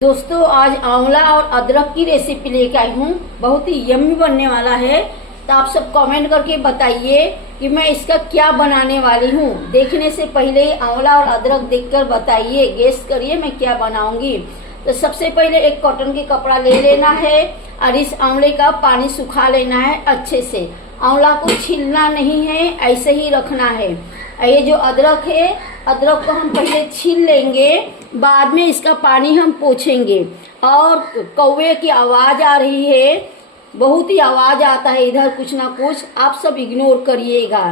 दोस्तों आज आंवला और अदरक की रेसिपी लेके आई हूँ। बहुत ही यम्मी बनने वाला है। तो आप सब कमेंट करके बताइए कि मैं इसका क्या बनाने वाली हूँ। देखने से पहले ही आंवला और अदरक देखकर बताइए, गेस करिए मैं क्या बनाऊंगी। तो सबसे पहले एक कॉटन की कपड़ा ले लेना है और इस आंवले का पानी सुखा लेना है अच्छे से। आंवला को छीलना नहीं है, ऐसे ही रखना है। ये जो अदरक है, अदरक को हम पहले छील लेंगे, बाद में इसका पानी हम पोंछेंगे। और कौवे की आवाज आ रही है, बहुत ही आवाज आता है इधर कुछ ना कुछ, आप सब इग्नोर करिएगा।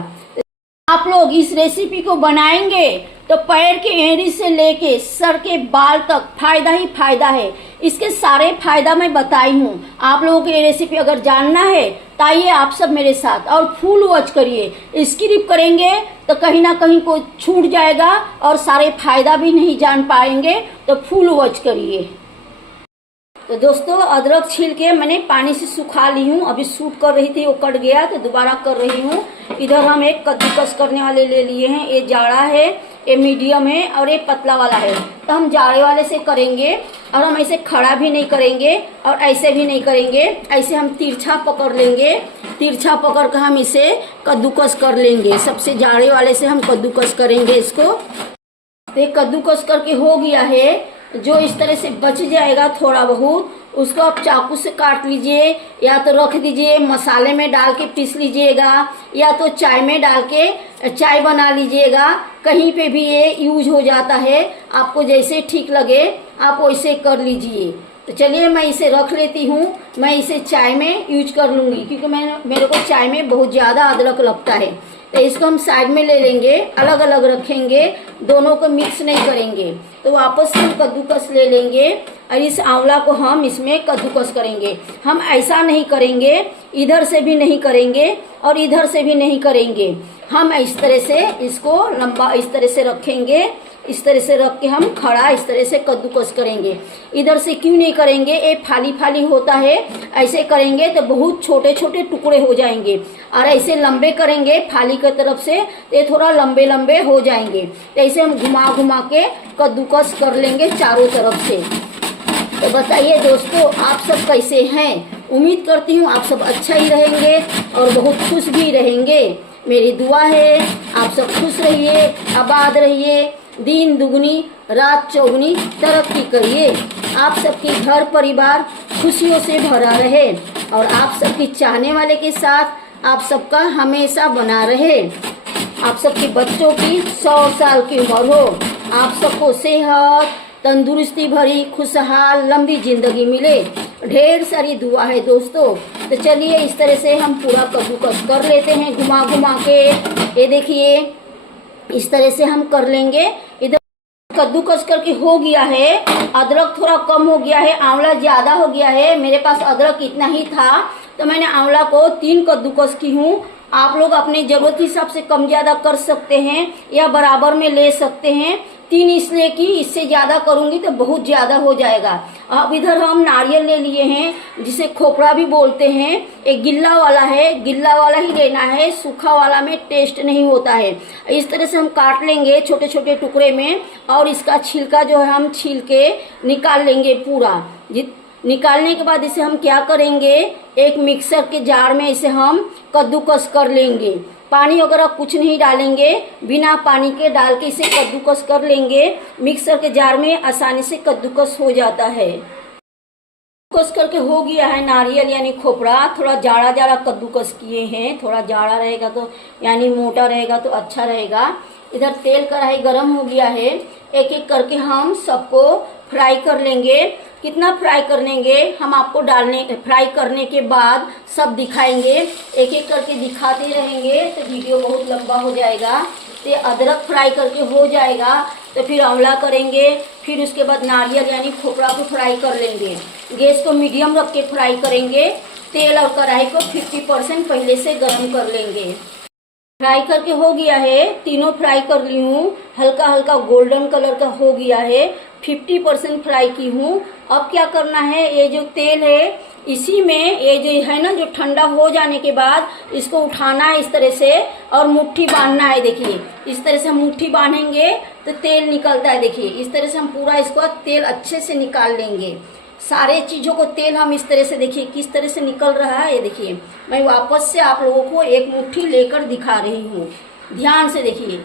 आप लोग इस रेसिपी को बनाएंगे तो पैर के एड़ी से लेके सर के बाल तक फायदा ही फायदा है। इसके सारे फायदा मैं बताई हूँ। आप लोगों को ये रेसिपी अगर जानना है तो आइए आप सब मेरे साथ और फुल वॉच करिए। स्किप करेंगे तो कहीं ना कहीं को छूट जाएगा और सारे फायदा भी नहीं जान पाएंगे, तो फुल वॉच करिए। तो दोस्तों अदरक छील के मैंने पानी से सुखा ली हूँ। अभी सूट कर रही थी, वो कट गया तो दोबारा कर रही हूँ। इधर हम एक कद्दूकस करने वाले ले लिए हैं। ये जाड़ा है, ये मीडियम है और ये पतला वाला है। तो हम जाड़े वाले से करेंगे और हम ऐसे खड़ा भी नहीं करेंगे और ऐसे भी नहीं करेंगे। ऐसे हम तिरछा पकड़ लेंगे, तिरछा पकड़ कर हम इसे कद्दूकस कर लेंगे। सबसे जाड़े वाले से हम कद्दूकस करेंगे इसको। तो ये कद्दूकस करके हो गया है। जो इस तरह से बच जाएगा थोड़ा बहुत, उसको आप चाकू से काट लीजिए या तो रख दीजिए, मसाले में डाल के पीस लीजिएगा या तो चाय में डाल के चाय बना लीजिएगा। कहीं पे भी ये यूज हो जाता है, आपको जैसे ठीक लगे आप वैसे कर लीजिए। तो चलिए मैं इसे रख लेती हूँ। मैं इसे चाय में यूज कर लूंगी क्योंकि मेरे को चाय में बहुत ज़्यादा अदरक लगता है। तो इसको हम साइड में ले लेंगे, अलग अलग रखेंगे, दोनों को मिक्स नहीं करेंगे। तो वापस से हम कद्दूकस ले लेंगे और इस आंवला को हम इसमें कद्दूकस करेंगे। हम ऐसा नहीं करेंगे, इधर से भी नहीं करेंगे और इधर से भी नहीं करेंगे। हम इस तरह से इसको लंबा इस तरह से रखेंगे, इस तरह से रख के हम खड़ा इस तरह से कद्दूकस करेंगे। इधर से क्यों नहीं करेंगे, ये फाली फाली होता है, ऐसे करेंगे तो बहुत छोटे छोटे टुकड़े हो जाएंगे। और ऐसे लंबे करेंगे फाली की तरफ से तो ये थोड़ा लंबे लंबे हो जाएंगे। तो ऐसे हम घुमा घुमा के कद्दूकस कर लेंगे चारों तरफ से। तो बताइए दोस्तों आप सब कैसे हैं। उम्मीद करती हूँ आप सब अच्छा ही रहेंगे और बहुत खुश भी रहेंगे। मेरी दुआ है आप सब खुश रहिए, आबाद रहिए, दिन दुगनी रात चौगुनी तरक्की करिए। आप सबके घर परिवार खुशियों से भरा रहे और आप सबके चाहने वाले के साथ आप सबका हमेशा बना रहे। आप सबके बच्चों की 100 साल की उम्र हो। आप सबको सेहत तंदुरुस्ती भरी खुशहाल लंबी जिंदगी मिले। ढेर सारी दुआ है दोस्तों। तो चलिए इस तरह से हम पूरा कद्दूकस कर लेते हैं घुमा घुमा के। ये देखिए इस तरह से हम कर लेंगे। इधर कद्दूकस करके हो गया है। अदरक थोड़ा कम हो गया है, आंवला ज्यादा हो गया है। मेरे पास अदरक इतना ही था तो मैंने आंवला को 3 कद्दूकस की हूँ। आप लोग अपने जरूरत के हिसाब से कम ज्यादा कर सकते हैं या बराबर में ले सकते हैं। 3 इसलिए कि इससे ज्यादा करूंगी तो बहुत ज्यादा हो जाएगा। अब इधर हम नारियल ले लिए हैं जिसे खोपड़ा भी बोलते हैं। एक गिल्ला वाला है, गिल्ला वाला ही लेना है, सूखा वाला में टेस्ट नहीं होता है। इस तरह से हम काट लेंगे छोटे छोटे टुकड़े में और इसका छिलका जो है हम छील के निकाल लेंगे पूरा। निकालने के बाद इसे हम क्या करेंगे, एक मिक्सर के जार में इसे हम कद्दूकस कर लेंगे। पानी वगैरह कुछ नहीं डालेंगे, बिना पानी के डाल के इसे कद्दूकस कर लेंगे। मिक्सर के जार में आसानी से कद्दूकस हो जाता है। कद्दूकस करके हो गया है नारियल यानी खोपड़ा। थोड़ा जाड़ा जाड़ा कद्दूकस किए हैं, थोड़ा जाड़ा रहेगा तो यानी मोटा रहेगा तो अच्छा रहेगा। इधर तेल कढ़ाई गरम हो गया है। एक एक करके हम सबको फ्राई कर लेंगे। कितना फ्राई कर लेंगे हम आपको फ्राई करने के बाद सब दिखाएंगे। एक एक करके दिखाते रहेंगे तो वीडियो बहुत लंबा हो जाएगा। तो अदरक फ्राई करके हो जाएगा तो फिर आंवला करेंगे, फिर उसके बाद नारियल यानी खोपड़ा को फ्राई कर लेंगे। गैस को मीडियम रख के फ्राई करेंगे। तेल और कढ़ाई को 50% पहले से गर्म कर लेंगे। फ्राई करके हो गया है, तीनों फ्राई कर ली हूँ। हल्का हल्का गोल्डन कलर का हो गया है। 50% फ्राई की हूँ। अब क्या करना है, ये जो तेल है इसी में ये जो है ना, जो ठंडा हो जाने के बाद इसको उठाना है इस तरह से और मुट्ठी बांधना है। देखिए इस तरह से हम मुट्ठी बांधेंगे तो तेल निकलता है। देखिए इस तरह से हम पूरा इसको तेल अच्छे से निकाल लेंगे। सारे चीजों को तेल हम इस तरह से, देखिए किस तरह से निकल रहा है। ये देखिए मैं वापस से आप लोगों को एक मुट्ठी लेकर दिखा रही हूँ, ध्यान से देखिए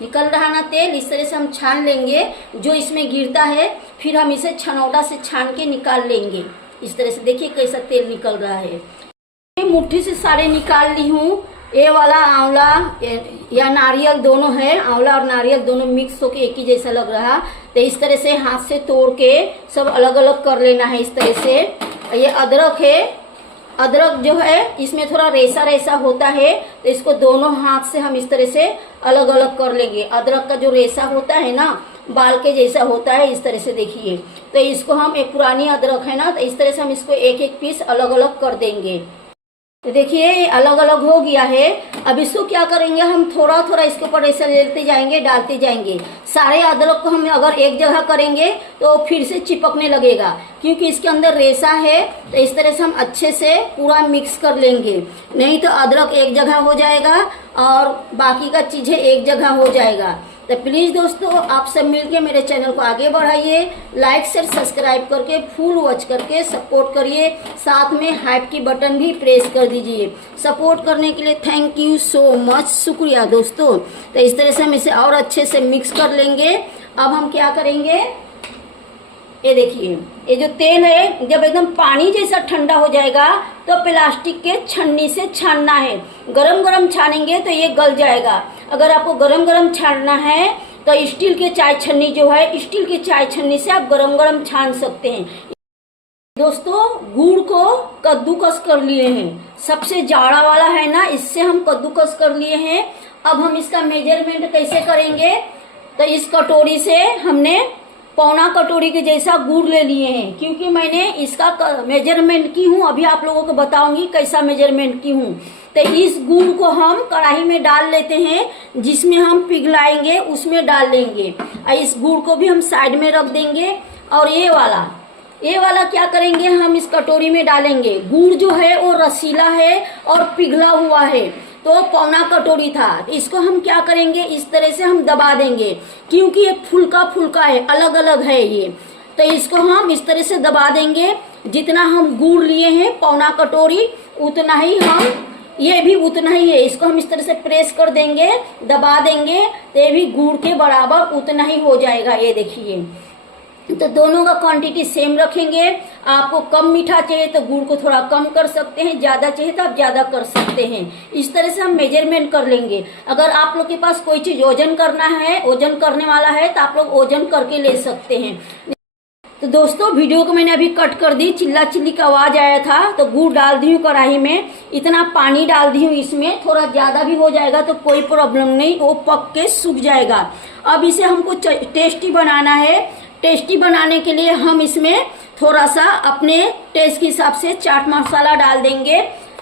निकल रहा ना तेल। इस तरह से हम छान लेंगे, जो इसमें गिरता है फिर हम इसे छनौटा से छान के निकाल लेंगे। इस तरह से देखिए कैसा तेल निकल रहा है। मुट्ठी से सारे निकाल ली हूँ। ये वाला आंवला या नारियल दोनों है, आंवला और नारियल दोनों मिक्स होके एक ही जैसा लग रहा। तो इस तरह से हाथ से तोड़ के सब अलग अलग कर लेना है इस तरह से। ये अदरक है, अदरक जो है इसमें थोड़ा रेसा रेसा होता है, तो इसको दोनों हाथ से हम इस तरह से अलग अलग कर लेंगे। अदरक का जो रेसा होता है ना, बाल के जैसा होता है, इस तरह से देखिए। तो इसको हम, एक पुरानी अदरक है ना, तो इस तरह से हम इसको एक एक पीस अलग अलग कर देंगे। तो देखिए ये अलग अलग हो गया है। अब इसको क्या करेंगे, हम थोड़ा थोड़ा इसके ऊपर ऐसा लेते जाएंगे, डालते जाएंगे। सारे अदरक को हम अगर एक जगह करेंगे तो फिर से चिपकने लगेगा, क्योंकि इसके अंदर रेसा है। तो इस तरह से हम अच्छे से पूरा मिक्स कर लेंगे, नहीं तो अदरक एक जगह हो जाएगा और बाकी का चीजें एक जगह हो जाएगा। तो प्लीज दोस्तों आप सब मिलके मेरे चैनल को आगे बढ़ाइए, लाइक शेयर सब्सक्राइब करके फुल वॉच करके सपोर्ट करिए, साथ में हाइप की बटन भी प्रेस कर दीजिए। सपोर्ट करने के लिए थैंक यू सो मच, शुक्रिया दोस्तों। तो इस तरह से हम इसे और अच्छे से मिक्स कर लेंगे। अब हम क्या करेंगे, ये देखिए ये जो तेल है जब एकदम पानी जैसा ठंडा हो जाएगा तो प्लास्टिक के छन्नी से छानना है। गरम गरम छानेंगे तो ये गल जाएगा। अगर आपको गरम गरम छानना है तो स्टील के चाय छन्नी जो है, स्टील की चाय छन्नी से आप गरम गरम छान सकते हैं। दोस्तों गुड़ को कद्दूकस कर लिए हैं, सबसे जाड़ा वाला है ना, इससे हम कद्दूकस कर लिए हैं। अब हम इसका मेजरमेंट कैसे करेंगे, तो इस कटोरी से हमने पौना कटोरी के जैसा गुड़ ले लिए हैं, क्योंकि मैंने इसका मेजरमेंट की हूँ। अभी आप लोगों को बताऊंगी कैसा मेजरमेंट की हूँ। तो इस गुड़ को हम कढ़ाई में डाल लेते हैं, जिसमें हम पिघलाएंगे उसमें डाल लेंगे। और इस गुड़ को भी हम साइड में रख देंगे। और ये वाला क्या करेंगे, हम इस कटोरी में डालेंगे। गुड़ जो है वो रसीला है और पिघला हुआ है, तो पौना कटोरी था। इसको हम क्या करेंगे, इस तरह से हम दबा देंगे, क्योंकि ये फुल्का फुल्का है, अलग अलग है ये। तो इसको हम इस तरह से दबा देंगे। जितना हम गुड़ लिए हैं पौना कटोरी, उतना ही हम, ये भी उतना ही है। इसको हम इस तरह से प्रेस कर देंगे, दबा देंगे, तो ये भी गुड़ के बराबर उतना ही हो जाएगा। ये देखिए, तो दोनों का क्वांटिटी सेम रखेंगे। आपको कम मीठा चाहिए तो गुड़ को थोड़ा कम कर सकते हैं, ज्यादा चाहिए तो आप ज्यादा कर सकते हैं। इस तरह से हम मेजरमेंट कर लेंगे। अगर आप लोग के पास कोई चीज ओजन करना है, ओजन करने वाला है, तो आप लोग ओजन करके ले सकते हैं। तो दोस्तों वीडियो को मैंने अभी कट कर दी, चिल्ला चिल्ली का आवाज आया था। तो गुड़ डाल दी हूँ कढ़ाई में, इतना पानी डाल दी हूँ इसमें, थोड़ा ज्यादा भी हो जाएगा तो कोई प्रॉब्लम नहीं, वो पक के सूख जाएगा। अब इसे हमको टेस्टी बनाना है। टेस्टी बनाने के लिए हम इसमें थोड़ा सा अपने टेस्ट के हिसाब से चाट मसाला डाल देंगे।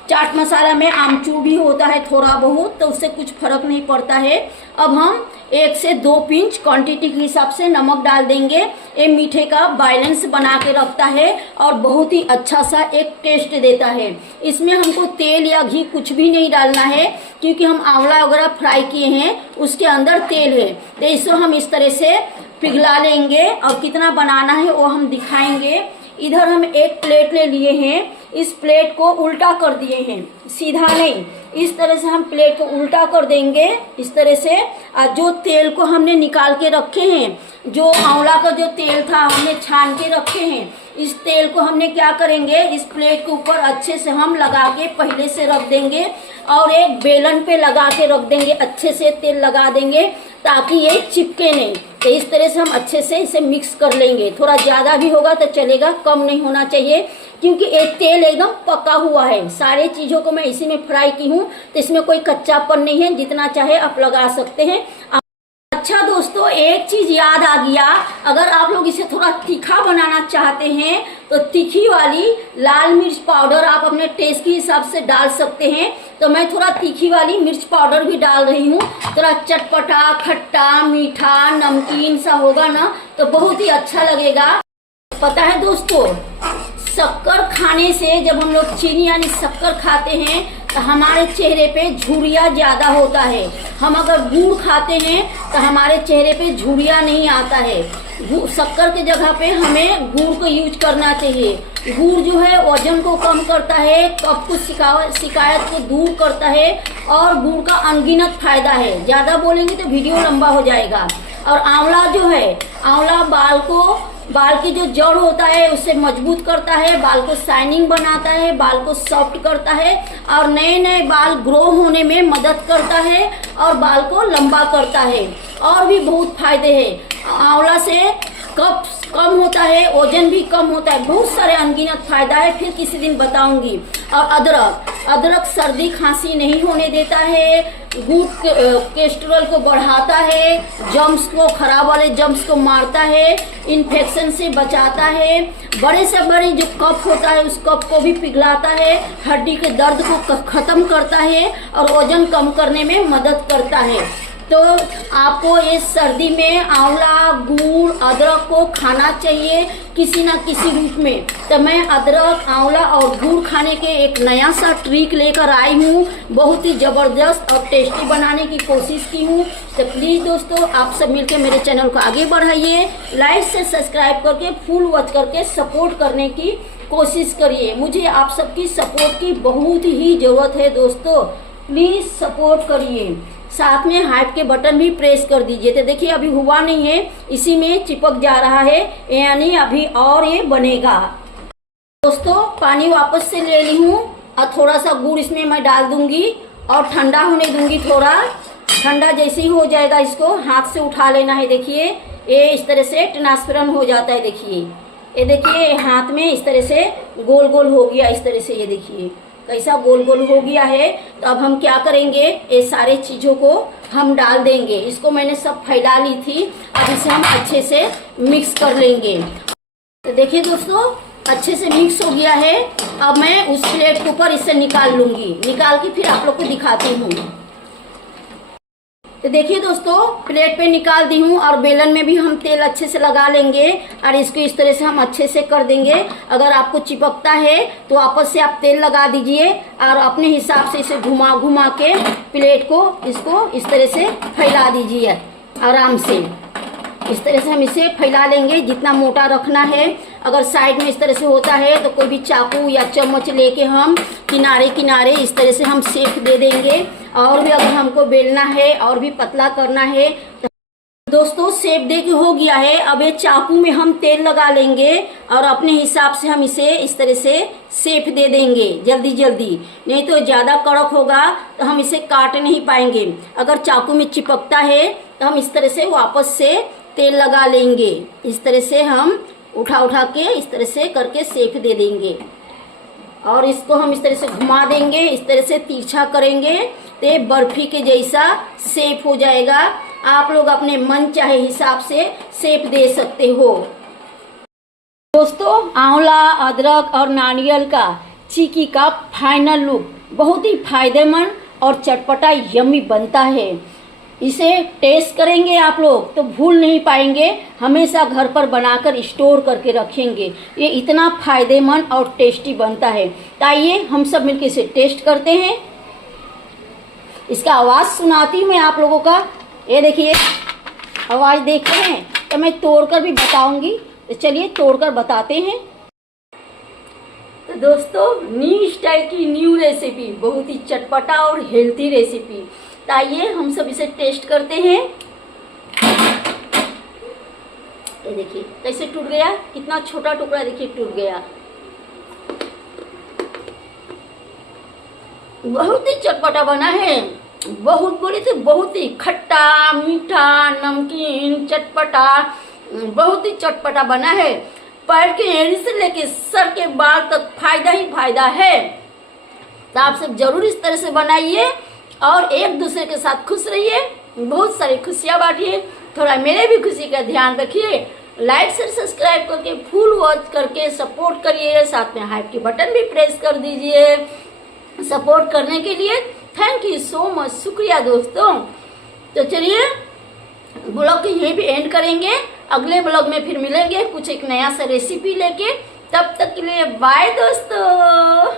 चाट मसाला में आमचूर भी होता है थोड़ा बहुत, तो उससे कुछ फर्क नहीं पड़ता है। अब हम 1 से 2 पिंच क्वांटिटी के हिसाब से नमक डाल देंगे। ये मीठे का बैलेंस बना के रखता है और बहुत ही अच्छा सा एक टेस्ट देता है। इसमें हमको तेल या घी कुछ भी नहीं डालना है, क्योंकि हम आंवला वगैरह फ्राई किए हैं, उसके अंदर तेल है। तो इसको हम इस तरह से पिघला लेंगे और कितना बनाना है वो हम दिखाएंगे। इधर हम एक प्लेट ले लिए हैं, इस प्लेट को उल्टा कर दिए हैं, सीधा नहीं, इस तरह से हम प्लेट को उल्टा कर देंगे इस तरह से। और जो तेल को हमने निकाल के रखे हैं, जो आंवला का जो तेल था हमने छान के रखे हैं, इस तेल को हमने क्या करेंगे, इस प्लेट के ऊपर अच्छे से हम लगा के पहले से रख देंगे और एक बेलन पे लगा के रख देंगे। अच्छे से तेल लगा देंगे ताकि ये चिपके नहीं। तो इस तरह से हम अच्छे से इसे मिक्स कर लेंगे। थोड़ा ज्यादा भी होगा तो चलेगा, कम नहीं होना चाहिए, क्योंकि एक तेल एकदम पका हुआ है। सारे चीजों को मैं इसी में फ्राई की हूँ, तो इसमें कोई कच्चापन नहीं है, जितना चाहे आप लगा सकते हैं। अच्छा दोस्तों, एक चीज याद आ गया, अगर आप लोग इसे थोड़ा तीखा बनाना चाहते हैं तो तीखी वाली लाल मिर्च पाउडर आप अपने टेस्ट के हिसाब से डाल सकते हैं। तो मैं थोड़ा तीखी वाली मिर्च पाउडर भी डाल रही हूँ। थोड़ा चटपटा, खट्टा, मीठा, नमकीन सा होगा ना, तो बहुत ही अच्छा लगेगा। पता है दोस्तों, शक्कर खाने से, जब हम लोग चीनी यानी शक्कर खाते हैं तो हमारे चेहरे पे झुर्रियाँ ज़्यादा होता है। हम अगर गुड़ खाते हैं तो हमारे चेहरे पे झुर्रियाँ नहीं आता है। शक्कर के जगह पे हमें गुड़ को यूज करना चाहिए। गुड़ जो है वजन को कम करता है, कफ को शिकायत को दूर करता है और गुड़ का अनगिनत फायदा है। ज़्यादा बोलेंगे तो वीडियो लंबा हो जाएगा। और आंवला जो है, आंवला बाल की जो जड़ होता है उससे मजबूत करता है, बाल को शाइनिंग बनाता है, बाल को सॉफ्ट करता है और नए नए बाल ग्रो होने में मदद करता है और बाल को लंबा करता है। और भी बहुत फायदे हैं। आंवला से कफ कम होता है, वजन भी कम होता है, बहुत सारे अनगिनत फायदा है, फिर किसी दिन बताऊंगी। और अदरक सर्दी खांसी नहीं होने देता है, गुड कोलेस्ट्रॉल को बढ़ाता है, जम्स को, खराब वाले जम्स को मारता है, इन्फेक्शन से बचाता है, बड़े से बड़े जो कफ होता है उस कफ को भी पिघलाता है, हड्डी के दर्द को खत्म करता है और वजन कम करने में मदद करता है। तो आपको इस सर्दी में आंवला, गुड़, अदरक को खाना चाहिए किसी ना किसी रूप में। तो मैं अदरक, आंवला और गुड़ खाने के एक नया सा ट्रिक लेकर आई हूँ। बहुत ही जबरदस्त और टेस्टी बनाने की कोशिश की हूँ। तो प्लीज दोस्तों आप सब मिलकर मेरे चैनल को आगे बढ़ाइए, लाइक से सब्सक्राइब करके फुल वॉच करके सपोर्ट करने की कोशिश करिए। मुझे आप सबकी सपोर्ट की बहुत ही जरूरत है दोस्तों, प्लीज सपोर्ट करिए। साथ में हार्ट के बटन भी प्रेस कर दीजिए। तो देखिए अभी हुआ नहीं है, इसी में चिपक जा रहा है, यानी अभी और ये बनेगा। दोस्तों पानी वापस से ले ली हूँ और थोड़ा सा गुड़ इसमें मैं डाल दूंगी और ठंडा होने दूंगी। थोड़ा ठंडा जैसे ही हो जाएगा इसको हाथ से उठा लेना है। देखिए ये इस तरह से ट्रांसपेरेंट हो जाता है। देखिए ये देखिए हाथ में इस तरह से गोल गोल हो गया, इस तरह से ये देखिए कैसा गोल गोल हो गया है। तो अब हम क्या करेंगे, ये सारे चीजों को हम डाल देंगे। इसको मैंने सब फैला ली थी, अब इसे हम अच्छे से मिक्स कर लेंगे। तो देखिए दोस्तों अच्छे से मिक्स हो गया है। अब मैं उस प्लेट के ऊपर इसे निकाल लूंगी, निकाल के फिर आप लोग को दिखाती हूँ। तो देखिए दोस्तों प्लेट पे निकाल दी हूँ और बेलन में भी हम तेल अच्छे से लगा लेंगे और इसको इस तरह से हम अच्छे से कर देंगे। अगर आपको चिपकता है तो वापस से आप तेल लगा दीजिए और अपने हिसाब से इसे घुमा घुमा के प्लेट को इसको इस तरह से फैला दीजिए आराम से। इस तरह से हम इसे फैला लेंगे, जितना मोटा रखना है। अगर साइड में इस तरह से होता है तो कोई भी चाकू या चम्मच लेके हम किनारे किनारे इस तरह से हम शेप दे देंगे। और भी अगर हमको बेलना है और भी पतला करना है तो दोस्तों शेप दे के हो गया है। अब ये चाकू में हम तेल लगा लेंगे और अपने हिसाब से हम इसे इस तरह से शेप दे देंगे जल्दी जल्दी, नहीं तो ज्यादा कड़क होगा तो हम इसे काट नहीं पाएंगे। अगर चाकू में चिपकता है तो हम इस तरह से वापस से तेल लगा लेंगे। इस तरह से हम उठा उठा के इस तरह से करके शेप दे देंगे और इसको हम इस तरह से घुमा देंगे, इस तरह से तिरछा करेंगे तो बर्फी के जैसा शेप हो जाएगा। आप लोग अपने मन चाहे हिसाब से शेप दे सकते हो। दोस्तों आंवला, अदरक और नारियल का चिक्की का फाइनल लुक बहुत ही फायदेमंद और चटपटा यम्मी बनता है। इसे टेस्ट करेंगे आप लोग तो भूल नहीं पाएंगे, हमेशा घर पर बनाकर स्टोर करके रखेंगे। ये इतना फायदेमंद और टेस्टी बनता है। तो आइए हम सब मिलकर इसे टेस्ट करते हैं। इसका आवाज सुनाती हूँ मैं आप लोगों का। ये देखिए आवाज देख रहे हैं, तो मैं तोड़कर भी बताऊंगी। तो चलिए तोड़कर बताते हैं। तो दोस्तों न्यू स्टाइल की न्यू रेसिपी, बहुत ही चटपटा और हेल्थी रेसिपी। तो आइए हम सब इसे टेस्ट करते हैं। ये देखिए कैसे टूट गया, कितना छोटा टुकड़ा देखिए टूट गया। बहुत ही चटपटा बना है, बहुत बोले तो बहुत ही खट्टा मीठा नमकीन चटपटा, बहुत ही चटपटा बना है। पैर के एड़ी से लेके सर के बाल तक फायदा ही फायदा है। तो आप सब जरूर इस तरह से बनाइए और एक दूसरे के साथ खुश रहिए, बहुत सारी खुशियां बांटिए। थोड़ा मेरे भी खुशी का ध्यान रखिए, लाइक से सब्सक्राइब करके फुल वॉच करके सपोर्ट करिए। साथ में हाइप की बटन भी प्रेस कर दीजिए सपोर्ट करने के लिए। थैंक यू सो मच, शुक्रिया दोस्तों। तो चलिए ब्लॉग को यहीं भी एंड करेंगे, अगले ब्लॉग में फिर मिलेंगे कुछ एक नया सा रेसिपी लेके। तब तक के लिए बाय दोस्तों।